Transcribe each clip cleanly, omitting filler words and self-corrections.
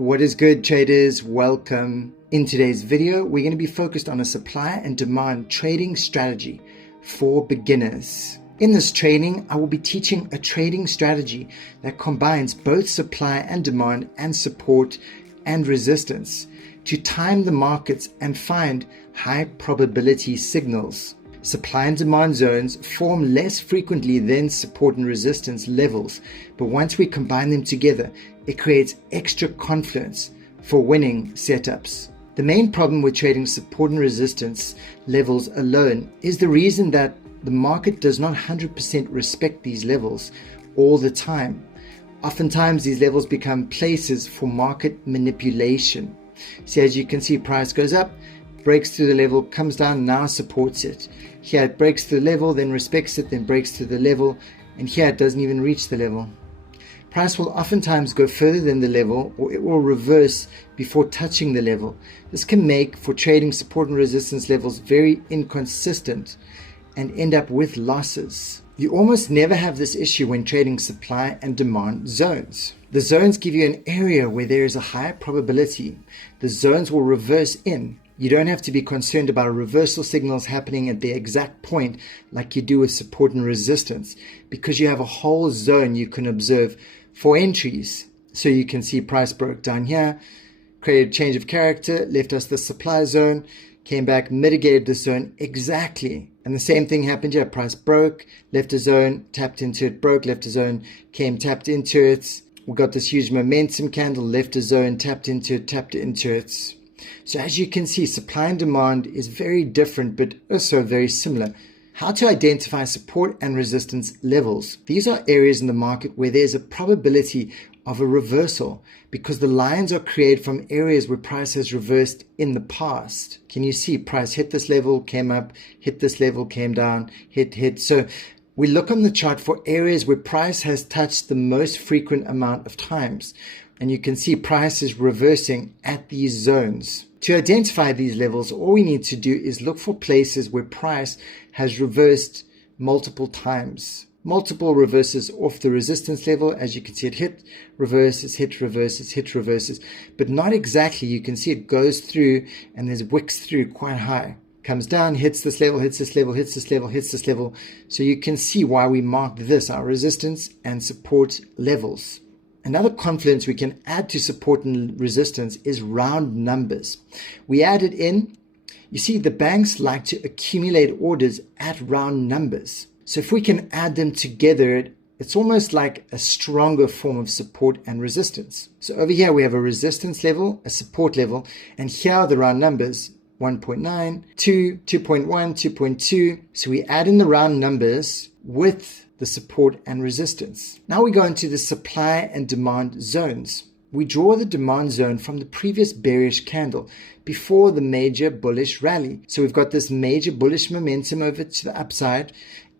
What is good, traders? Welcome. In today's video, we're going to be focused on a supply and demand trading strategy for beginners. In this training, I will be teaching a trading strategy that combines both supply and demand and support and resistance to time the markets and find high probability signals. Supply and demand zones form less frequently than support and resistance levels, but once we combine them together, it creates extra confidence for winning setups. The main problem with trading support and resistance levels alone is the reason that the market does not 100% respect these levels all the time. Oftentimes, these levels become places for market manipulation. So as you can see, price goes up, breaks through the level, comes down, now supports it. Here it breaks through the level, then respects it, then breaks through the level, and here it doesn't even reach the level. Price will oftentimes go further than the level, or it will reverse before touching the level. This can make for trading support and resistance levels very inconsistent and end up with losses. You almost never have this issue when trading supply and demand zones. The zones give you an area where there is a higher probability. The zones will reverse in. You don't have to be concerned about reversal signals happening at the exact point like you do with support and resistance, because you have a whole zone you can observe for entries. So you can see price broke down here, created change of character, left us the supply zone, came back, mitigated the zone exactly. And the same thing happened here. Price broke, left a zone, tapped into it, broke, left a zone, came, tapped into it. We got this huge momentum candle, left a zone, tapped into it, tapped into it. So as you can see, supply and demand is very different, but also very similar. How to identify support and resistance levels. These are areas in the market where there's a probability of a reversal because the lines are created from areas where price has reversed in the past. Can you see price hit this level, came up, hit this level, came down, hit. So we look on the chart for areas where price has touched the most frequent amount of times. And you can see price is reversing at these zones. To identify these levels, all we need to do is look for places where price has reversed multiple times. Multiple reverses off the resistance level. As you can see, it hit, reverses, hit, reverses, hit, reverses. But not exactly. You can see it goes through and there's wicks through quite high. Comes down, hits this level, hits this level, hits this level, hits this level. So you can see why we marked this, our resistance and support levels. Another confluence we can add to support and resistance is round numbers. We add it in. You see, the banks like to accumulate orders at round numbers. So if we can add them together, it's almost like a stronger form of support and resistance. So over here, we have a resistance level, a support level, and here are the round numbers, 1.9, 2, 2.1, 2.2. So we add in the round numbers with the support and resistance. Now we go into the supply and demand zones. We draw the demand zone from the previous bearish candle before the major bullish rally. So we've got this major bullish momentum over to the upside.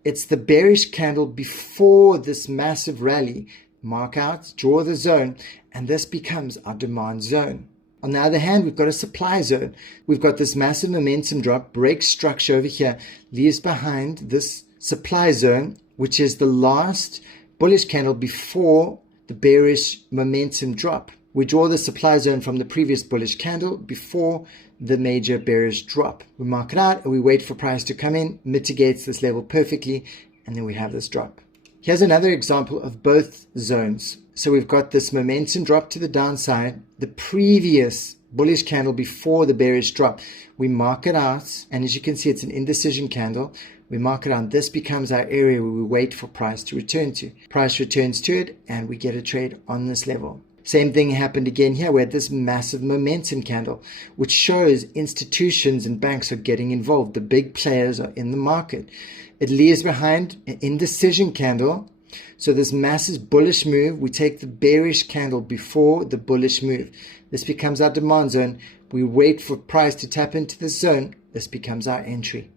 It's the bearish candle before this massive rally. Mark out, draw the zone, and this becomes our demand zone. On the other hand, we've got a supply zone. We've got this massive momentum drop, break structure over here, leaves behind this supply zone, which is the last bullish candle before the bearish momentum drop. We draw the supply zone from the previous bullish candle before the major bearish drop. We mark it out and we wait for price to come in, mitigates this level perfectly, and then we have this drop. Here's another example of both zones. So we've got this momentum drop to the downside, the previous bullish candle before the bearish drop. We mark it out, and as you can see, it's an indecision candle. We mark it out. This becomes our area where we wait for price to return to. Price returns to it, and we get a trade on this level. Same thing happened again here. We had this massive momentum candle, which shows institutions and banks are getting involved. The big players are in the market. It leaves behind an indecision candle. So this massive bullish move, we take the bearish candle before the bullish move. This becomes our demand zone. We wait for price to tap into this zone. This becomes our entry.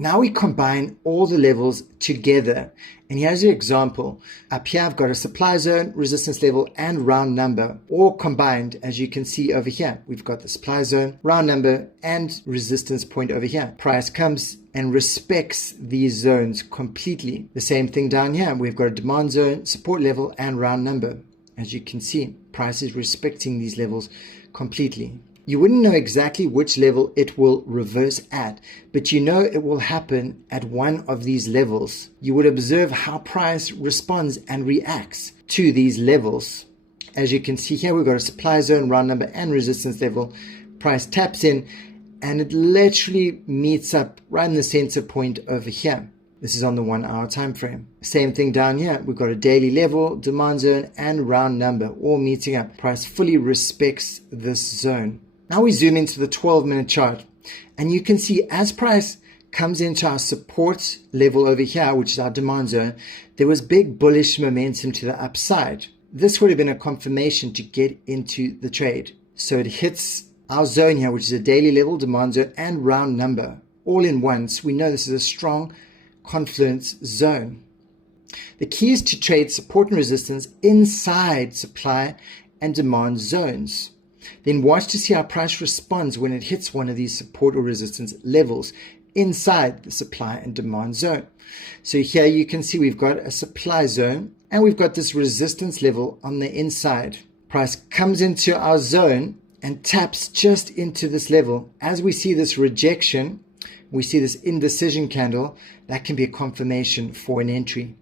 Now we combine all the levels together. And here's an example. Up here, I've got a supply zone, resistance level, and round number, all combined. As you can see over here, we've got the supply zone, round number, and resistance point over here. Price comes and respects these zones completely. The same thing down here. We've got a demand zone, support level, and round number. As you can see, price is respecting these levels completely. You wouldn't know exactly which level it will reverse at, but you know it will happen at one of these levels. You would observe how price responds and reacts to these levels. As you can see here, we've got a supply zone, round number, and resistance level. Price taps in, and it literally meets up right in the center point over here. This is on the 1 hour time frame. Same thing down here. We've got a daily level, demand zone, and round number all meeting up. Price fully respects this zone. Now we zoom into the 12-minute chart, and you can see as price comes into our support level over here, which is our demand zone, there was big bullish momentum to the upside. This would have been a confirmation to get into the trade. So it hits our zone here, which is a daily level, demand zone, and round number all in one. So we know this is a strong confluence zone. The key is to trade support and resistance inside supply and demand zones. Then watch to see how price responds when it hits one of these support or resistance levels inside the supply and demand zone. So here you can see we've got a supply zone and we've got this resistance level on the inside. Price comes into our zone and taps just into this level. As we see this rejection, we see this indecision candle, that can be a confirmation for an entry.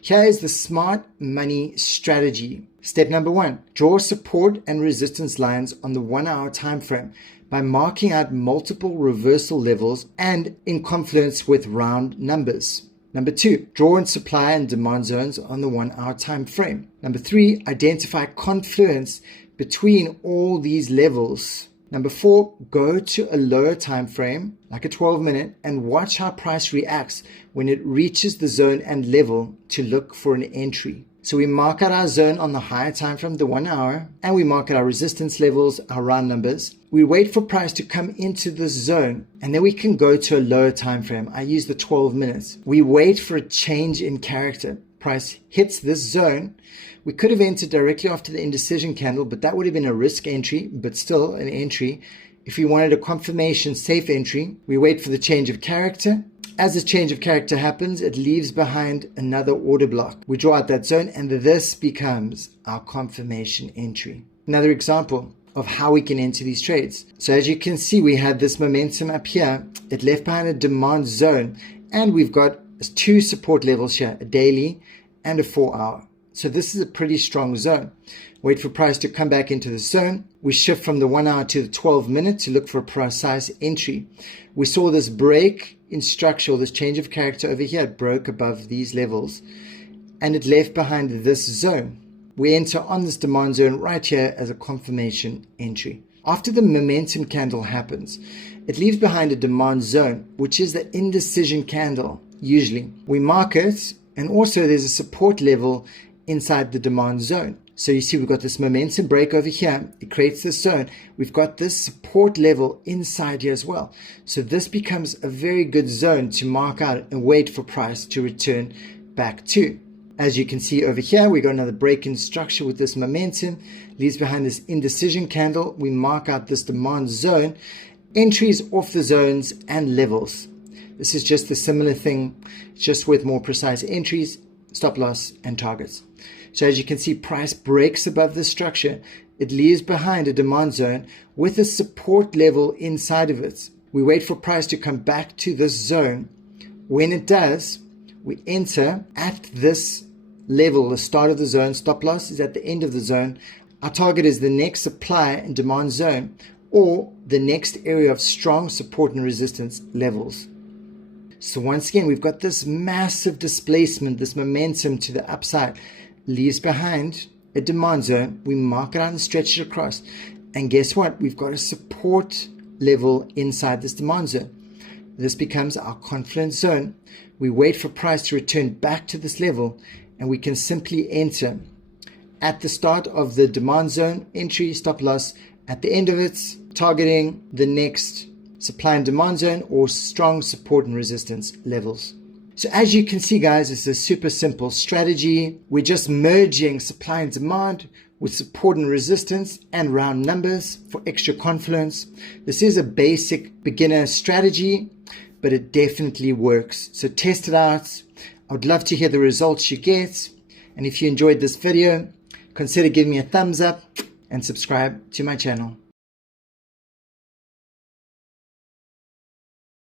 Here is the smart money strategy. Step number 1, draw support and resistance lines on the 1 hour time frame by marking out multiple reversal levels and in confluence with round numbers. Number 2, draw in supply and demand zones on the 1 hour time frame. Number 3, identify confluence between all these levels. Number 4, go to a lower time frame, like a 12-minute, and watch how price reacts when it reaches the zone and level to look for an entry. So we mark out our zone on the higher time frame, the 1 hour, and we mark out our resistance levels, our round numbers. We wait for price to come into this zone, and then we can go to a lower time frame. I use the 12 minutes. We wait for a change in character. Price hits this zone. We could have entered directly after the indecision candle, but that would have been a risk entry, but still an entry. If we wanted a confirmation safe entry, we wait for the change of character. As this change of character happens, it leaves behind another order block. We draw out that zone, and this becomes our confirmation entry. Another example of how we can enter these trades. So as you can see, we had this momentum up here. It left behind a demand zone, and we've got 2 support levels here, a daily and a 4 hour. So this is a pretty strong zone. Wait for price to come back into the zone. We shift from the 1 hour to the 12-minute to look for a precise entry. We saw this break in structure, or this change of character over here. It broke above these levels and it left behind this zone. We enter on this demand zone right here as a confirmation entry. After the momentum candle happens, it leaves behind a demand zone, which is the indecision candle. Usually we mark it, and also there's a support level inside the demand zone. So you see we've got this momentum break over here. It creates this zone. We've got this support level inside here as well. So this becomes a very good zone to mark out and wait for price to return back to. As you can see over here, we got another break in structure with this momentum. Leaves behind this indecision candle. We mark out this demand zone. Entries off the zones and levels. This is just a similar thing, just with more precise entries, stop loss, and targets. So as you can see, price breaks above this structure. It leaves behind a demand zone with a support level inside of it. We wait for price to come back to this zone. When it does, we enter at this level, the start of the zone. Stop loss is at the end of the zone. Our target is the next supply and demand zone, or the next area of strong support and resistance levels. So once again, we've got this massive displacement, this momentum to the upside, leaves behind a demand zone. We mark it out and stretch it across. And guess what? We've got a support level inside this demand zone. This becomes our confluence zone. We wait for price to return back to this level, and we can simply enter at the start of the demand zone, entry, stop loss, at the end of it, targeting the next supply and demand zone or strong support and resistance levels. So as you can see, guys, it's a super simple strategy. We're just merging supply and demand with support and resistance and round numbers for extra confluence. This is a basic beginner strategy, but it definitely works. So test it out. I would love to hear the results you get. And if you enjoyed this video, consider giving me a thumbs up and subscribe to my channel.